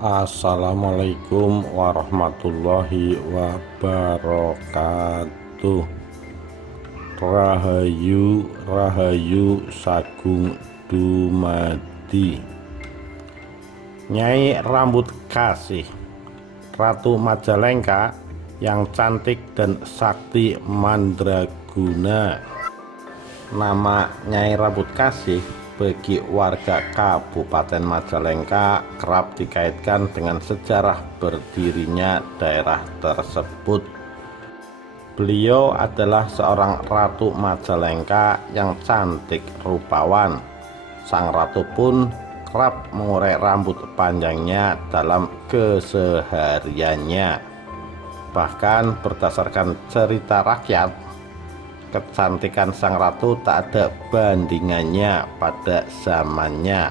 Assalamualaikum warahmatullahi wabarakatuh. Rahayu Rahayu Sagung Dumadi. Nyai Rambut Kasih, Ratu Majalengka yang cantik dan sakti mandraguna. Nama Nyai Rambut Kasih bagi warga Kabupaten Majalengka kerap dikaitkan dengan sejarah berdirinya daerah tersebut. Beliau adalah seorang Ratu Majalengka yang cantik rupawan. Sang ratu pun kerap mengurai rambut panjangnya dalam kesehariannya. Bahkan berdasarkan cerita rakyat, kecantikan sang ratu tak ada bandingannya pada zamannya.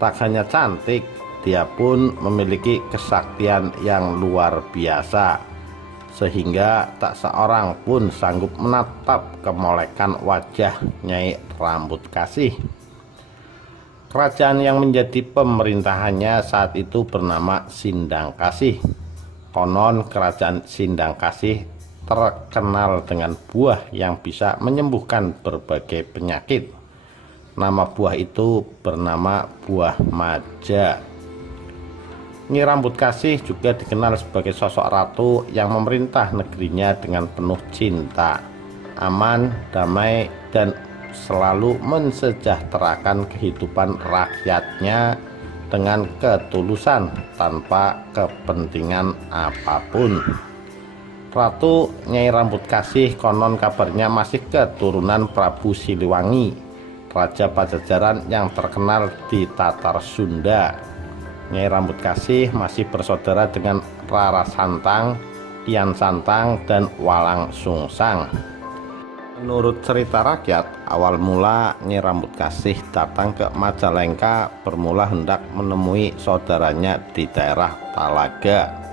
Tak hanya cantik, dia pun memiliki kesaktian yang luar biasa, sehingga tak seorang pun sanggup menatap kemolekan wajah Nyai Rambut Kasih. Kerajaan yang menjadi pemerintahannya saat itu bernama Sindang Kasih. Konon kerajaan Sindang Kasih terkenal dengan buah yang bisa menyembuhkan berbagai penyakit. Nama buah itu bernama buah maja. Nyai Rambut Kasih juga dikenal sebagai sosok ratu yang memerintah negerinya dengan penuh cinta, aman, damai, dan selalu mensejahterakan kehidupan rakyatnya dengan ketulusan tanpa kepentingan apapun. Ratu Nyai Rambut Kasih konon kabarnya masih keturunan Prabu Siliwangi, Raja Pajajaran yang terkenal di Tatar Sunda. Nyai Rambut Kasih masih bersaudara dengan Rara Santang, Kian Santang, dan Walang Sungsang. Menurut cerita rakyat, awal mula Nyai Rambut Kasih datang ke Majalengka bermula hendak menemui saudaranya di daerah Talaga.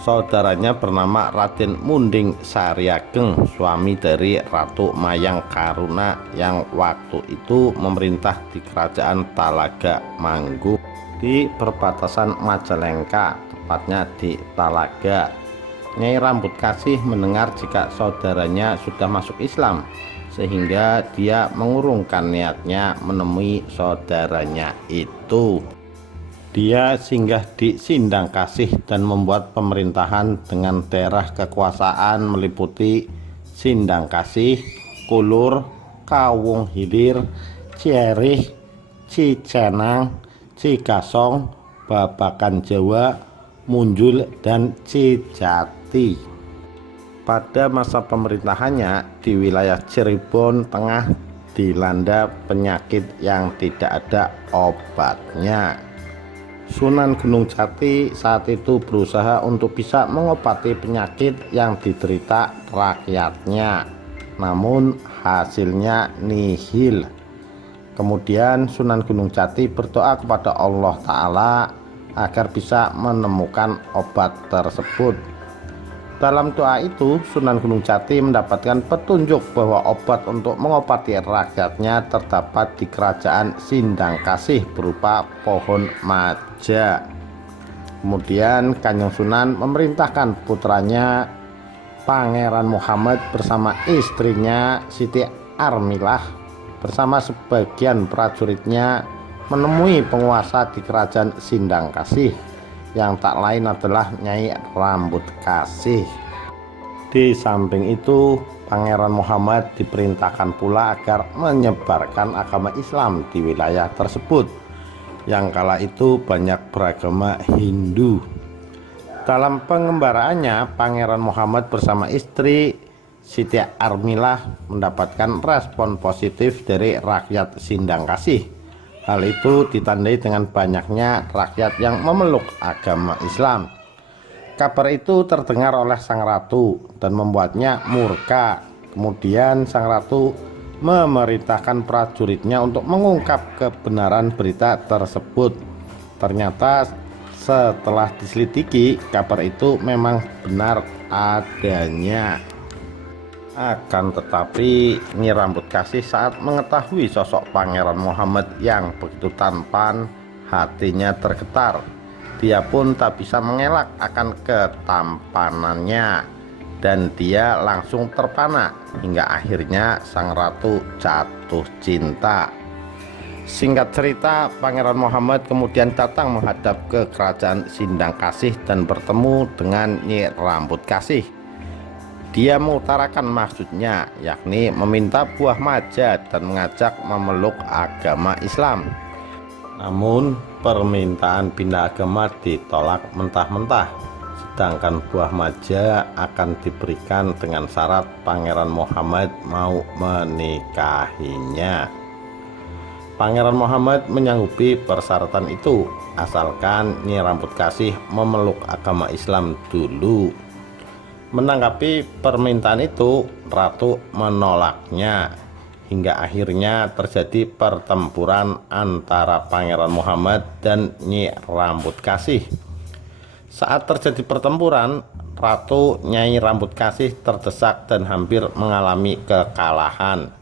Saudaranya bernama Raden Munding Sariageng, suami dari Ratu Mayang Karuna yang waktu itu memerintah di kerajaan Talaga Manggung di perbatasan Majalengka, tepatnya di Talaga. Nyai Rambut Kasih mendengar jika saudaranya sudah masuk Islam, sehingga dia mengurungkan niatnya menemui saudaranya itu. Dia singgah di Sindang Kasih dan membuat pemerintahan dengan daerah kekuasaan meliputi Sindang Kasih, Kulur, Kawung Hilir, Cierih, Cicenang, Cikasong, Babakan Jawa, Munjul, dan Cijati. Pada masa pemerintahannya di wilayah Cirebon Tengah dilanda penyakit yang tidak ada obatnya. Sunan Gunung Jati saat itu berusaha untuk bisa mengobati penyakit yang diderita rakyatnya, namun hasilnya nihil. Kemudian Sunan Gunung Jati berdoa kepada Allah Ta'ala agar bisa menemukan obat tersebut. Dalam doa itu, Sunan Gunung Jati mendapatkan petunjuk bahwa obat untuk mengobati rakyatnya terdapat di kerajaan Sindang Kasih berupa pohon maja. Kemudian Kanjeng Sunan memerintahkan putranya Pangeran Muhammad bersama istrinya Siti Armilah bersama sebagian prajuritnya menemui penguasa di kerajaan Sindang Kasih, yang tak lain adalah Nyai Rambut Kasih. Di samping itu, Pangeran Muhammad diperintahkan pula agar menyebarkan agama Islam di wilayah tersebut, yang kala itu banyak beragama Hindu. Dalam pengembaraannya, Pangeran Muhammad bersama istri Siti Armilah mendapatkan respon positif dari rakyat Sindang Kasih. Hal itu ditandai dengan banyaknya rakyat yang memeluk agama Islam. Kabar itu terdengar oleh sang ratu dan membuatnya murka. Kemudian sang ratu memerintahkan prajuritnya untuk mengungkap kebenaran berita tersebut. Ternyata setelah diselidiki, kabar itu memang benar adanya. Akan tetapi Nyai Rambut Kasih saat mengetahui sosok Pangeran Muhammad yang begitu tampan, hatinya tergetar. Dia pun tak bisa mengelak akan ketampanannya, dan dia langsung terpana hingga akhirnya sang ratu jatuh cinta. Singkat cerita, Pangeran Muhammad kemudian datang menghadap ke kerajaan Sindangkasih dan bertemu dengan Nyi Rambut Kasih. Dia mengutarakan maksudnya, yakni meminta buah maja dan mengajak memeluk agama Islam. Namun permintaan pindah agama ditolak mentah-mentah, sedangkan buah maja akan diberikan dengan syarat Pangeran Muhammad mau menikahinya. Pangeran Muhammad menyanggupi persyaratan itu, asalkan Nyi Rambut Kasih memeluk agama Islam dulu. Menanggapi permintaan itu, ratu menolaknya, hingga akhirnya terjadi pertempuran antara Pangeran Muhammad dan Nyi Rambut Kasih. Saat terjadi pertempuran, Ratu Nyai Rambut Kasih terdesak dan hampir mengalami kekalahan.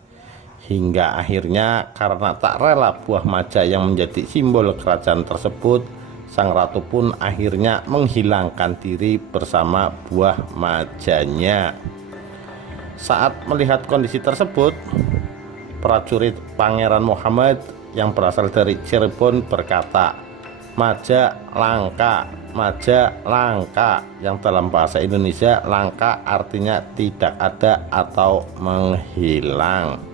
Hingga akhirnya karena tak rela buah maja yang menjadi simbol kerajaan tersebut, sang ratu pun akhirnya menghilangkan diri bersama buah majanya. Saat melihat kondisi tersebut, prajurit Pangeran Muhammad yang berasal dari Cirebon berkata, "Maja langka, maja langka," yang dalam bahasa Indonesia langka artinya tidak ada atau menghilang.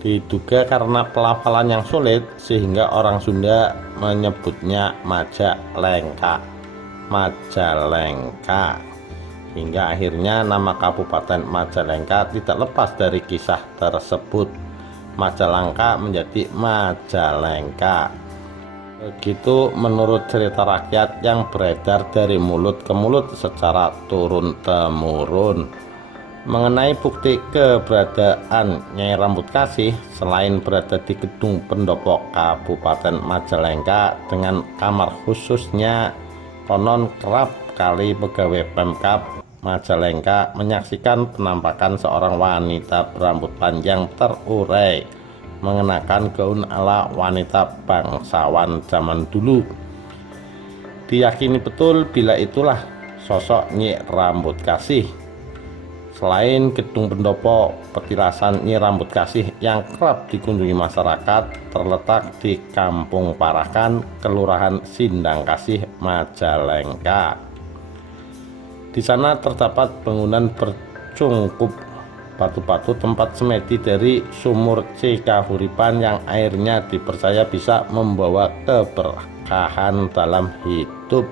Diduga karena pelafalan yang sulit sehingga orang Sunda menyebutnya Majalengka, Majalengka. Hingga akhirnya nama Kabupaten Majalengka tidak lepas dari kisah tersebut. Majalengka menjadi Majalengka. Begitu menurut cerita rakyat yang beredar dari mulut ke mulut secara turun-temurun. Mengenai bukti keberadaan Nyai Rambut Kasih, selain berada di gedung pendopo Kabupaten Majalengka dengan kamar khususnya, konon kerap kali pegawai Pemkab Majalengka menyaksikan penampakan seorang wanita berambut panjang terurai mengenakan gaun ala wanita bangsawan zaman dulu. Diyakini betul bila itulah sosok Nyi Rambut Kasih. Selain gedung pendopo, petilasan Nyi Rambut Kasih yang kerap dikunjungi masyarakat terletak di Kampung Parakan, Kelurahan Sindangkasih, Majalengka. Di sana terdapat bangunan bercungkup batu-batu tempat semedi dari sumur Cikahuripan yang airnya dipercaya bisa membawa keberkahan dalam hidup.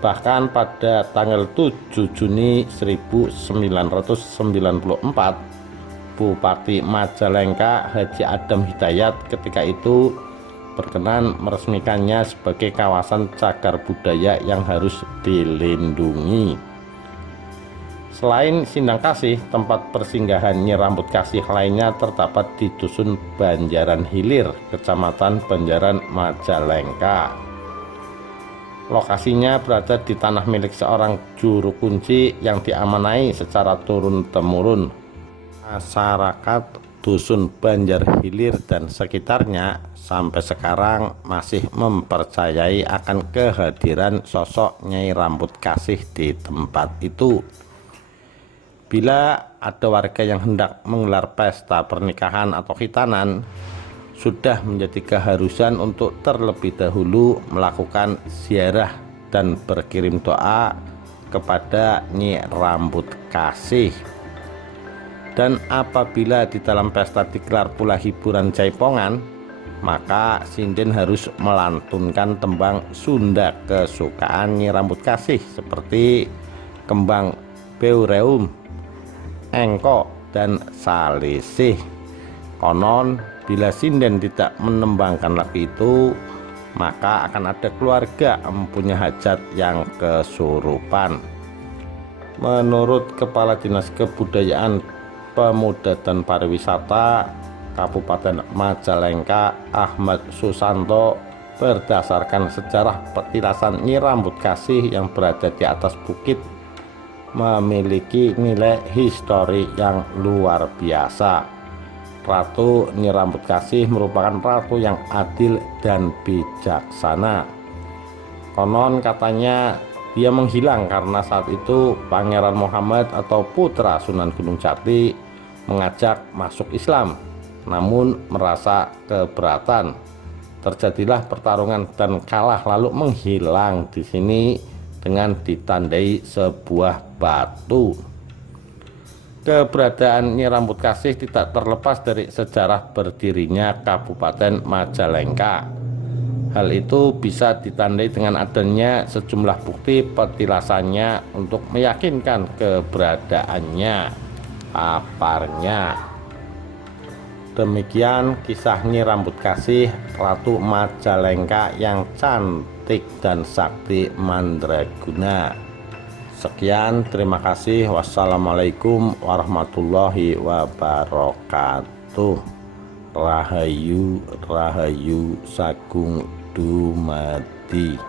Bahkan pada tanggal 7 Juni 1994, Bupati Majalengka Haji Adam Hidayat ketika itu berkenan meresmikannya sebagai kawasan cagar budaya yang harus dilindungi. Selain Sindangkasih, tempat persinggahan Nyi Rambut Kasih lainnya terdapat di Dusun Banjaran Hilir, Kecamatan Banjaran, Majalengka. Lokasinya berada di tanah milik seorang juru kunci yang diamanai secara turun-temurun. Masyarakat Dusun Banjar Hilir dan sekitarnya sampai sekarang masih mempercayai akan kehadiran sosok Nyai Rambut Kasih di tempat itu. Bila ada warga yang hendak menggelar pesta pernikahan atau khitanan, sudah menjadi keharusan untuk terlebih dahulu melakukan ziarah dan berkirim doa kepada Nyi Rambut Kasih. Dan apabila di dalam pesta digelar pula hiburan jaipongan, maka sinden harus melantunkan tembang Sunda kesukaan Nyi Rambut Kasih seperti kembang Beureum, Engko, dan Salisih. Konon bila sinden tidak menembangkan lagu itu, maka akan ada keluarga mempunyai hajat yang kesurupan. Menurut Kepala Dinas Kebudayaan, Pemuda dan Pariwisata Kabupaten Majalengka Ahmad Susanto, berdasarkan sejarah petilasan Nyi Rambut Kasih yang berada di atas bukit memiliki nilai histori yang luar biasa. Ratu Nyi Rambut Kasih merupakan ratu yang adil dan bijaksana. Konon katanya dia menghilang karena saat itu Pangeran Muhammad atau putra Sunan Gunung Jati mengajak masuk Islam, namun merasa keberatan. Terjadilah pertarungan dan kalah lalu menghilang di sini dengan ditandai sebuah batu. Keberadaan Nyi Rambut Kasih tidak terlepas dari sejarah berdirinya Kabupaten Majalengka. Hal itu bisa ditandai dengan adanya sejumlah bukti petilasannya untuk meyakinkan keberadaannya, paparnya. Demikian kisah Nyi Rambut Kasih, Ratu Majalengka yang cantik dan sakti mandraguna. Sekian, terima kasih. Wassalamualaikum warahmatullahi wabarakatuh. Rahayu, Rahayu Sagung Dumadi.